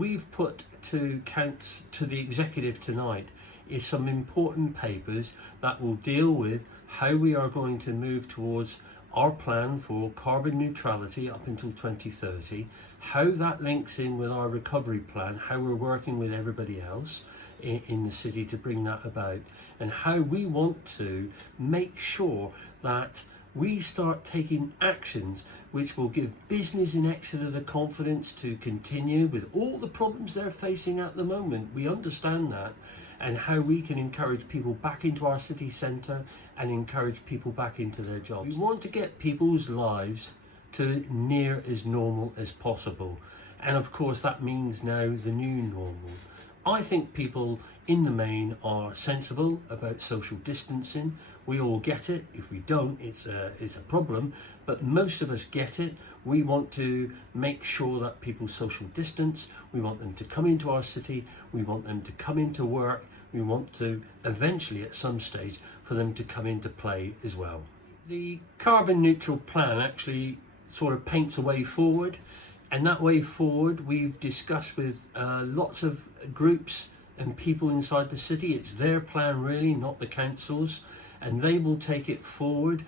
we've put to the executive tonight is some important papers that will deal with how we are going to move towards our plan for carbon neutrality up until 2030, how that links in with our recovery plan, how we're working with everybody else in the city to bring that about, and how we want to make sure that we start taking actions which will give business in Exeter the confidence to continue with all the problems they're facing at the moment. We understand that, and how we can encourage people back into our city centre and encourage people back into their jobs. We want to get people's lives to near as normal as possible, and of course that means now the new normal. I think people in the main are sensible about social distancing. We all get it. If we don't, it's a problem, but most of us get it. We want to make sure that people social distance. We want them to come into our city. We want them to come into work. We want to eventually at some stage for them to come into play as well. The carbon neutral plan actually sort of paints a way forward. And that way forward, we've discussed with lots of groups and people inside the city. It's their plan really, not the council's, and they will take it forward.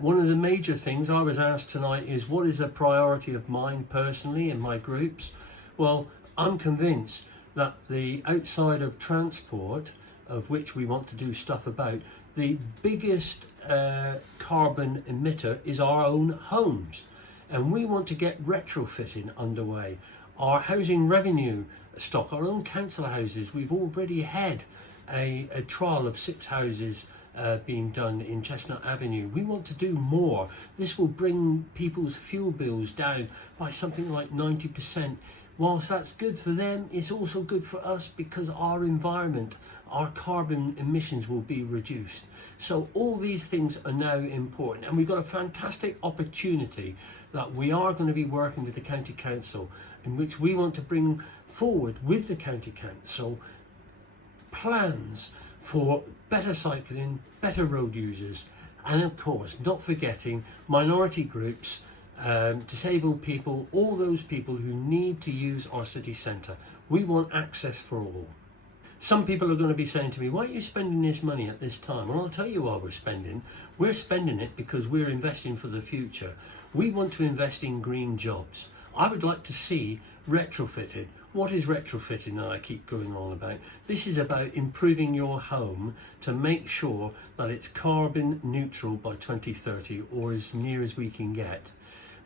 One of the major things I was asked tonight is, what is a priority of mine personally in my groups? Well, I'm convinced that the outside of transport, of which we want to do stuff about, the biggest carbon emitter is our own homes. And we want to get retrofitting underway. Our housing revenue stock, our own council houses, we've already had a trial of 6 houses being done in Chestnut Avenue. We want to do more. This will bring people's fuel bills down by something like 90%. Whilst that's good for them, it's also good for us because our environment, our carbon emissions will be reduced. So all these things are now important, and we've got a fantastic opportunity that we are going to be working with the County Council, in which we want to bring forward with the County Council plans for better cycling, better road users, and of course not forgetting minority groups, disabled people, all those people who need to use our city centre. We want access for all. Some people are going to be saying to me, why are you spending this money at this time? Well, I'll tell you why we're spending. We're spending it because we're investing for the future. We want to invest in green jobs. I would like to see retrofitted. What is retrofitting that I keep going on about? This is about improving your home to make sure that it's carbon neutral by 2030, or as near as we can get.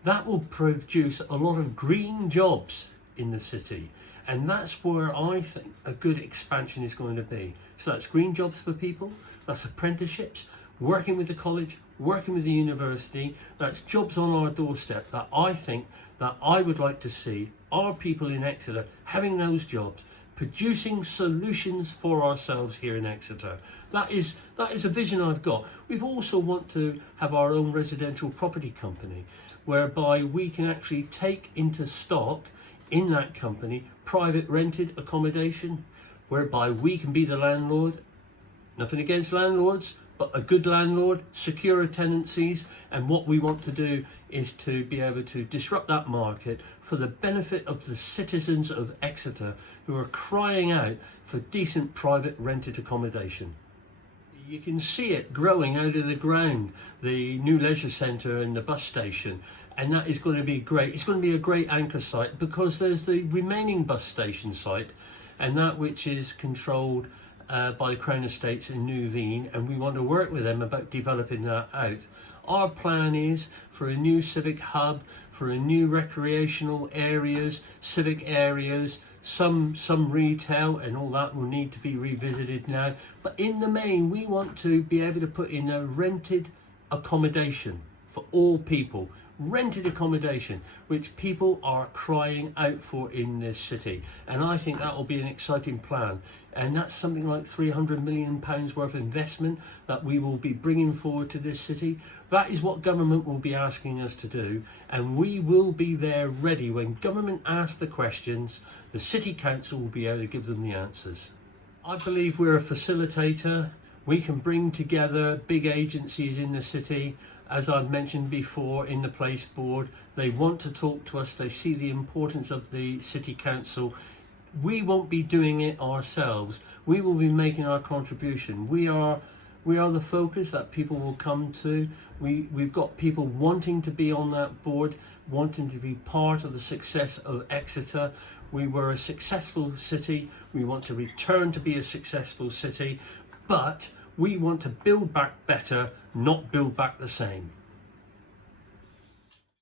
That will produce a lot of green jobs in the city, and that's where I think a good expansion is going to be. So that's green jobs for people, that's apprenticeships, working with the college, working with the university, that's jobs on our doorstep that I think that I would like to see our people in Exeter having those jobs, producing solutions for ourselves here in Exeter. That is a vision I've got. We've also want to have our own residential property company, whereby we can actually take into stock in that company private rented accommodation, whereby we can be the landlord. Nothing against landlords, but a good landlord, secure tenancies, and what we want to do is to be able to disrupt that market for the benefit of the citizens of Exeter who are crying out for decent private rented accommodation. You can see it growing out of the ground, the new leisure centre and the bus station, and that is going to be great. It's going to be a great anchor site because there's the remaining bus station site, and that which is controlled by the Crown Estates in New Veen, and we want to work with them about developing that out. Our plan is for a new civic hub, for a new recreational areas, civic areas, some retail, and all that will need to be revisited now. But in the main, we want to be able to put in a rented accommodation for all people. Rented accommodation, which people are crying out for in this city, and I think that will be an exciting plan, and that's something like £300 million worth of investment that we will be bringing forward to this city. That is what government will be asking us to do, and we will be there ready when government asks the questions. The city council will be able to give them the answers. I believe we're a facilitator. We can bring together big agencies in the city. as I've mentioned before in the place board. They want to talk to us. They see the importance of the City Council. We won't be doing it ourselves. We will be making our contribution. We are the focus that people will come to. We've got people wanting to be on that board, wanting to be part of the success of Exeter. We were a successful city. We want to return to be a successful city, but we want to build back better, not build back the same.